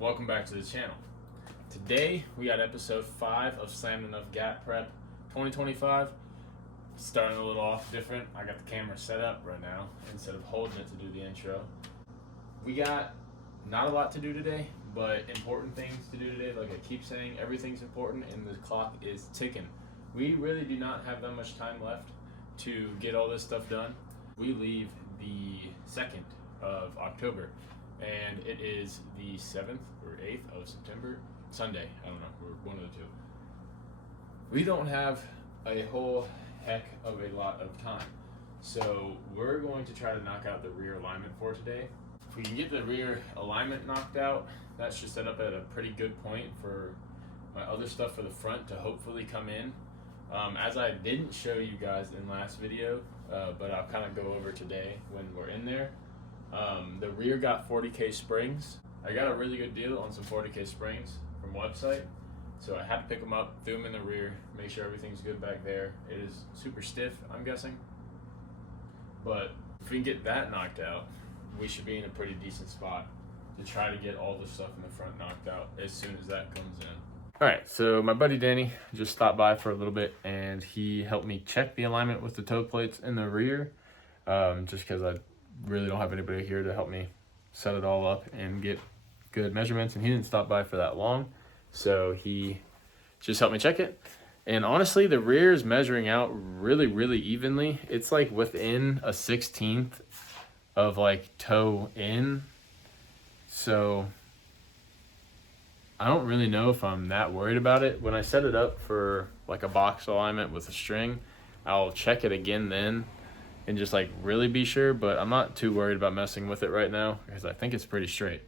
welcome back to the channel. Today we got episode 5 of Slammedenuff Gat Prep 2025. Starting a little off different. I got the camera set up right now instead of holding it to do the intro. We got not a lot to do today, but important things to do today. Like I keep saying, everything's important and the clock is ticking. We really do not have that much time left to get all this stuff done. We leave the 2nd of October. And it is the 7th or 8th of September, Sunday. I don't know, we're one of the two. We don't have a whole heck of a lot of time. So we're going to try to knock out the rear alignment for today. If we can get the rear alignment knocked out, that should set up at a pretty good point for my other stuff for the front to hopefully come in. As I didn't show you guys in last video, but I'll kind of go over today when we're in there. The rear got 40K springs. I got a really good deal on some 40K springs from website. So I had to pick them up, threw them in the rear, make sure everything's good back there. It is super stiff, I'm guessing. But if we can get that knocked out, we should be in a pretty decent spot to try to get all the stuff in the front knocked out as soon as that comes in. All right, so my buddy Danny just stopped by for a little bit and he helped me check the alignment with the toe plates in the rear, just because I really don't have anybody here to help me set it all up and get good measurements, and he didn't stop by for that long, so he just helped me check it. And honestly, the rear is measuring out really evenly. It's like within a 1/16 of like toe in, so I don't really know if I'm that worried about it. When I set it up for like a box alignment with a string, I'll check it again then and just like really be sure, but I'm not too worried about messing with it right now because I think it's pretty straight.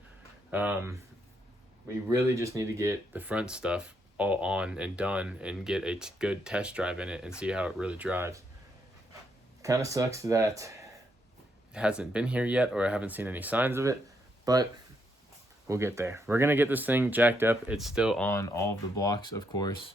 We really just need to get the front stuff all on and done and get a good test drive in it and see how it really drives. Kind of sucks that it hasn't been here yet or I haven't seen any signs of it, but we'll get there. We're gonna get this thing jacked up. It's still on all of the blocks, of course,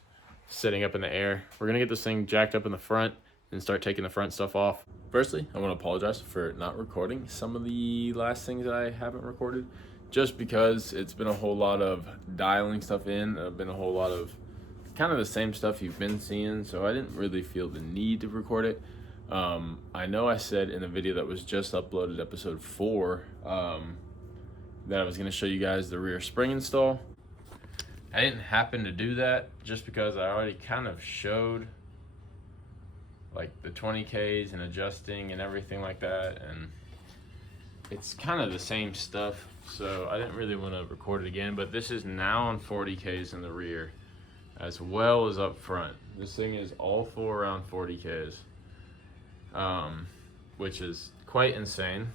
sitting up in the air. We're gonna get this thing jacked up in the front and start taking the front stuff off. Firstly, I want to apologize for not recording some of the last things that I haven't recorded, just because it's been a whole lot of dialing stuff in. Been a whole lot of kind of the same stuff you've been seeing, so I didn't really feel the need to record it. I know I said in the video that was just uploaded, episode 4, that I was going to show you guys the rear spring install. I didn't happen to do that just because I already kind of showed like the 20Ks and adjusting and everything like that, and it's kind of the same stuff, so I didn't really want to record it again. But this is now on 40Ks in the rear as well as up front. This thing is all 4 around 40Ks, which is quite insane.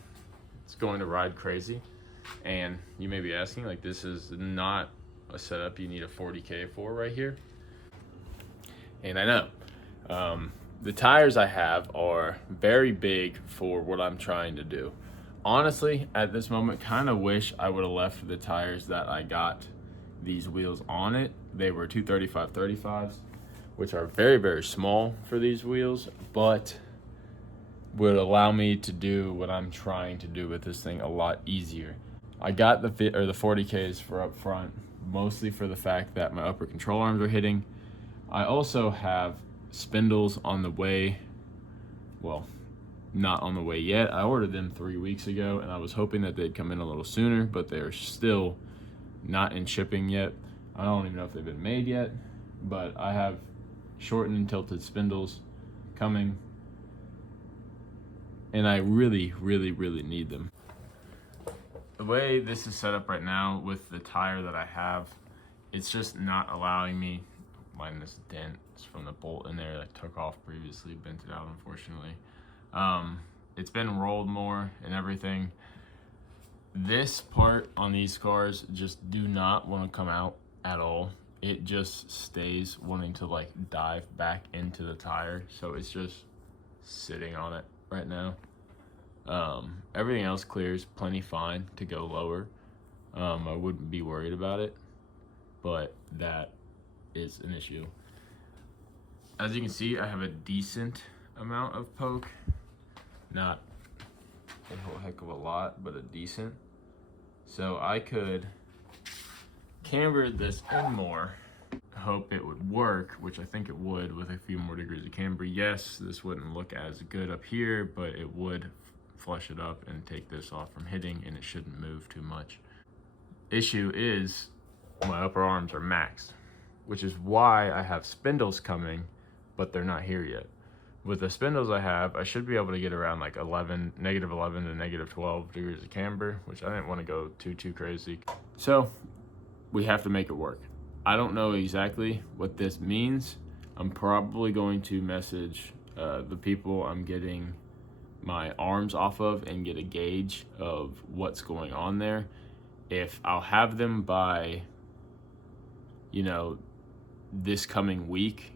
It's going to ride crazy. And you may be asking, like, this is not a setup you need a 40K for right here. And I know. The tires I have are very big for what I'm trying to do. Honestly, at this moment, kind of wish I would have left the tires that I got these wheels on it. They were 235/35s, which are very small for these wheels, but would allow me to do what I'm trying to do with this thing a lot easier. I got the 40Ks for up front, mostly for the fact that my upper control arms are hitting. I also have spindles on the way. Well, not on the way yet. I ordered them 3 weeks ago and I was hoping that they'd come in a little sooner, but they're still not in shipping yet. I don't even know if they've been made yet, but I have shortened and tilted spindles coming, and I really need them. The way this is set up right now with the tire that I have, it's just not allowing me. Mind this dent is from the bolt in there that took off previously, bent it out unfortunately. It's been rolled more and everything. This part on these cars just do not want to come out at all. It just stays wanting to like dive back into the tire, so it's just sitting on it right now. Everything else clears plenty fine to go lower. I wouldn't be worried about it, but that is an issue. As you can see, I have a decent amount of poke, not a whole heck of a lot, but a decent. So I could cambered this in more. Hope it would work, which I think it would with a few more degrees of camber. Yes, this wouldn't look as good up here, but it would flush it up and take this off from hitting, and it shouldn't move too much. Issue is my upper arms are maxed, which is why I have spindles coming, but they're not here yet. With the spindles I have, I should be able to get around like -11 to -12 degrees of camber, which I didn't want to go too crazy. So we have to make it work. I don't know exactly what this means. I'm probably going to message the people I'm getting my arms off of and get a gauge of what's going on there. If I'll have them by, you know, this coming week,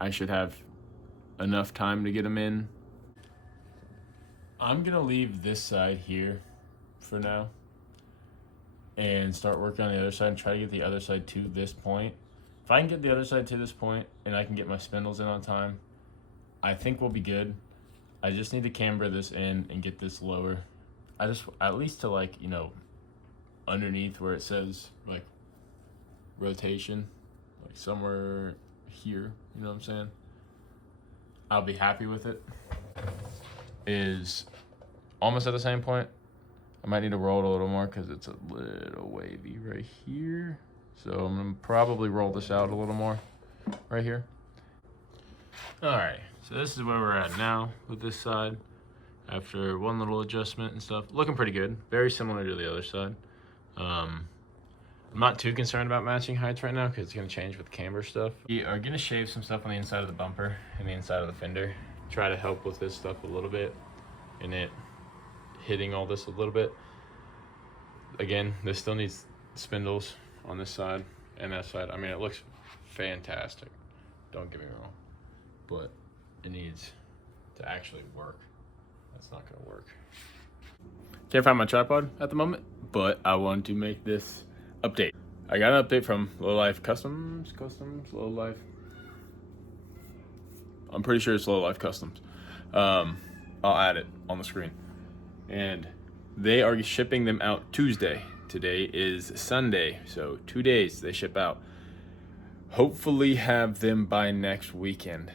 I should have enough time to get them in. I'm gonna leave this side here for now and start working on the other side and try to get the other side to this point. If I can get the other side to this point and I can get my spindles in on time, I think we'll be good. I just need to camber this in and get this lower. I just, at least to like, you know, underneath where it says like rotation, like somewhere here, you know what I'm saying? I'll be happy with it. Is almost at the same point. I might need to roll it a little more because it's a little wavy right here. So I'm gonna probably roll this out a little more right here. All right, so this is where we're at now with this side. After one little adjustment and stuff, looking pretty good. Very similar to the other side. I'm not too concerned about matching heights right now because it's gonna change with camber stuff. We are gonna shave some stuff on the inside of the bumper and the inside of the fender. Try to help with this stuff a little bit and it hitting all this a little bit. Again, this still needs spindles on this side and that side. I mean, it looks fantastic, don't get me wrong, but it needs to actually work. That's not gonna work. Can't find my tripod at the moment, but I want to make this update. I got an update from Low Life Customs, Low Life. I'm pretty sure it's Low Life Customs. I'll add it on the screen. And they are shipping them out Tuesday. Today is Sunday, so 2 days they ship out. Hopefully have them by next weekend.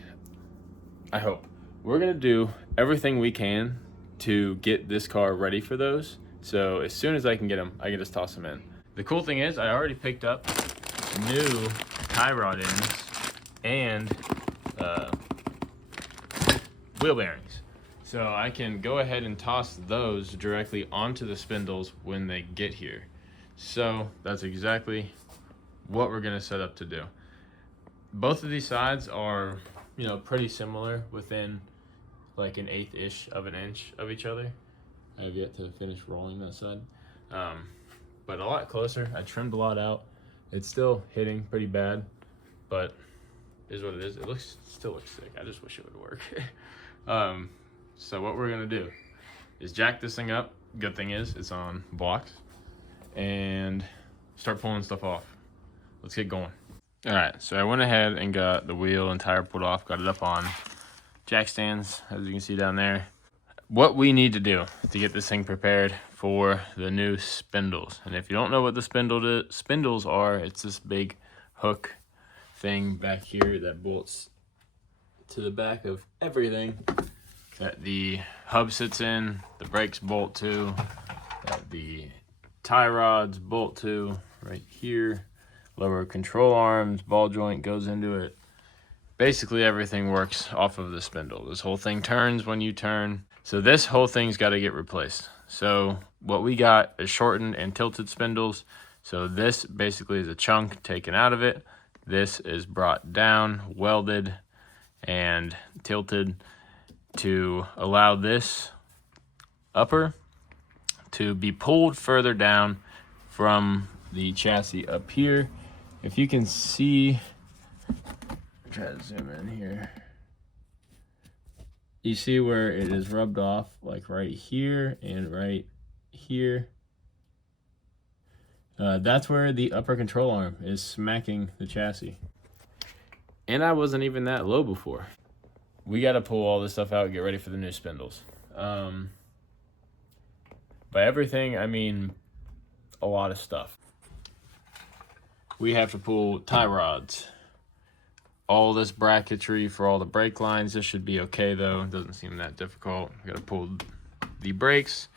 I hope. We're gonna do everything we can to get this car ready for those. So as soon as I can get them, I can just toss them in. The cool thing is I already picked up new tie rod ends and wheel bearings. So I can go ahead and toss those directly onto the spindles when they get here. So that's exactly what we're gonna set up to do. Both of these sides are, you know, pretty similar within like an 1/8 of an inch of each other. I have yet to finish rolling that side. But a lot closer. I trimmed a lot out. It's still hitting pretty bad, but it is what it is. It still looks sick. I just wish it would work. So what we're gonna do is jack this thing up. Good thing is it's on blocks, and start pulling stuff off. Let's get going. All right, so I went ahead and got the wheel and tire pulled off, got it up on jack stands, as you can see down there. What we need to do to get this thing prepared for the new spindles. And if you don't know what the spindles are, it's this big hook thing back here that bolts to the back of everything that the hub sits in, the brakes bolt to, that the tie rods bolt to right here, lower control arms, ball joint goes into it. Basically everything works off of the spindle. This whole thing turns when you turn. So this whole thing's got to get replaced. So what we got is shortened and tilted spindles. So this basically is a chunk taken out of it. This is brought down, welded, and tilted to allow this upper to be pulled further down from the chassis up here. If you can see, try to zoom in here. You see where it is rubbed off, like right here and right here. That's where the upper control arm is smacking the chassis. And I wasn't even that low before. We got to pull all this stuff out and get ready for the new spindles. By everything, I mean a lot of stuff. we have to pull tie rods. All this bracketry for all the brake lines. This should be okay though. It doesn't seem that difficult. We gotta pull the brakes,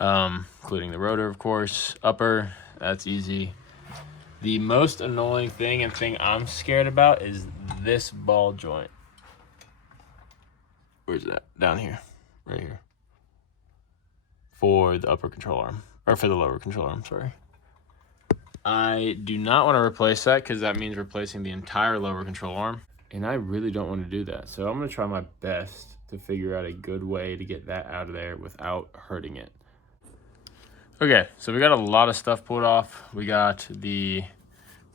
including the rotor, of course. Upper, that's easy. The most annoying thing and thing I'm scared about is this ball joint. Where's that? Down here, right here. For the upper control arm, or for the lower control arm, sorry. I do not want to replace that because that means replacing the entire lower control arm. And I really don't want to do that. So I'm going to try my best to figure out a good way to get that out of there without hurting it. Okay, so we got a lot of stuff pulled off. We got the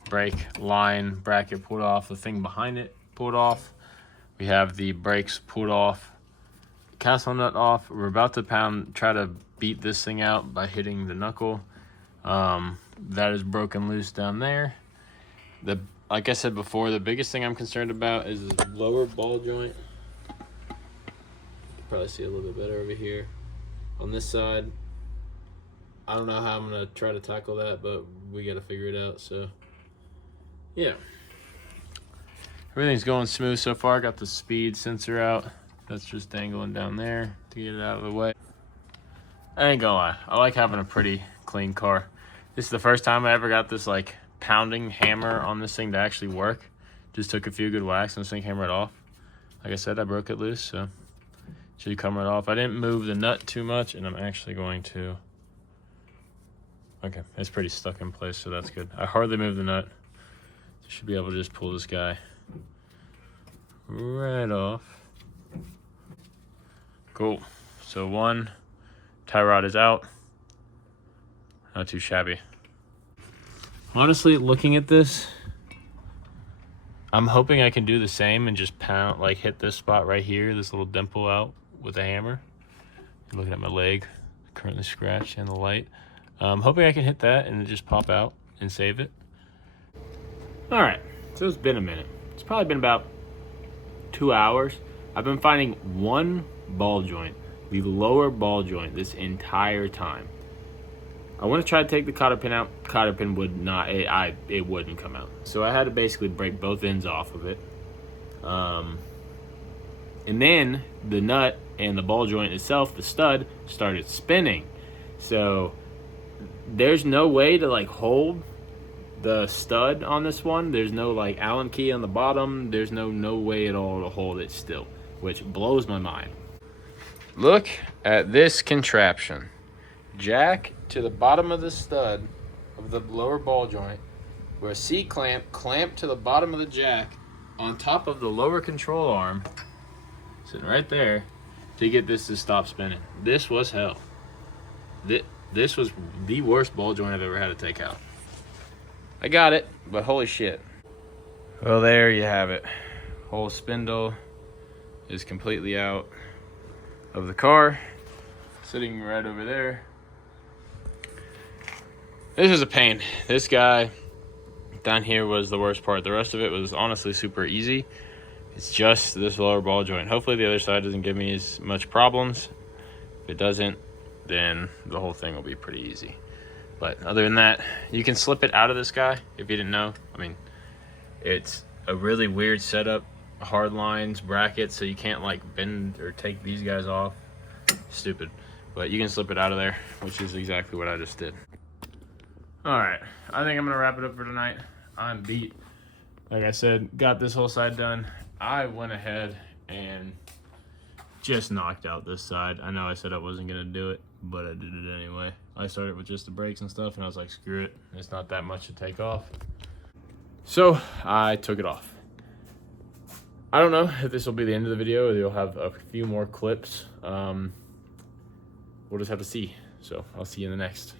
brake line bracket pulled off, the thing behind it pulled off. We have the brakes pulled off, castle nut off. We're about to try to beat this thing out by hitting the knuckle. That is broken loose down there. Like I said before, the biggest thing I'm concerned about is this lower ball joint. You can probably see a little bit better over here. On this side, I don't know how I'm gonna try to tackle that, but we gotta figure it out, so yeah. Everything's going smooth so far. Got the speed sensor out. That's just dangling down there to get it out of the way. I ain't gonna lie, I like having a pretty clean car. This is the first time I ever got this like pounding hammer on this thing to actually work. Just took a few good whacks and this thing came right off. Like I said, I broke it loose, so it should come right off. I didn't move the nut too much, and I'm actually going to... Okay, it's pretty stuck in place, so that's good. I hardly moved the nut. Should be able to just pull this guy right off. Cool. So one tie rod is out. Not too shabby. Honestly, looking at this, I'm hoping I can do the same and just pound, like hit this spot right here, this little dimple out with a hammer. Looking at my leg, currently scratched in the light. I'm hoping I can hit that and just pop out and save it. All right, so it's been a minute. It's probably been about 2 hours. I've been finding one ball joint, the lower ball joint, this entire time. I want to try to take the cotter pin out. Cotter pin would not, it wouldn't come out. So I had to basically break both ends off of it. And then the nut and the ball joint itself, the stud, started spinning. So there's no way to like hold the stud on this one. There's no like Allen key on the bottom. There's no way at all to hold it still, which blows my mind. Look at this contraption. Jack to the bottom of the stud of the lower ball joint, where a C-clamp clamped to the bottom of the jack on top of the lower control arm, sitting right there, to get this to stop spinning. This was hell. This was the worst ball joint I've ever had to take out. I got it, but holy shit. Well, there you have it. Whole spindle is completely out of the car, sitting right over there. This is a pain. This guy down here was the worst part. The rest of it was honestly super easy. It's just this lower ball joint. Hopefully the other side doesn't give me as much problems. If it doesn't, then the whole thing will be pretty easy. But other than that, you can slip it out of this guy if you didn't know. I mean, it's a really weird setup. Hard lines, brackets, so you can't like bend or take these guys off. Stupid. But you can slip it out of there, which is exactly what I just did. Alright, I think I'm going to wrap it up for tonight. I'm beat. Like I said, got this whole side done. I went ahead and just knocked out this side. I know I said I wasn't going to do it, but I did it anyway. I started with just the brakes and stuff, and I was like, screw it. It's not that much to take off. So, I took it off. I don't know if this will be the end of the video, or you'll have a few more clips. We'll just have to see. So, I'll see you in the next.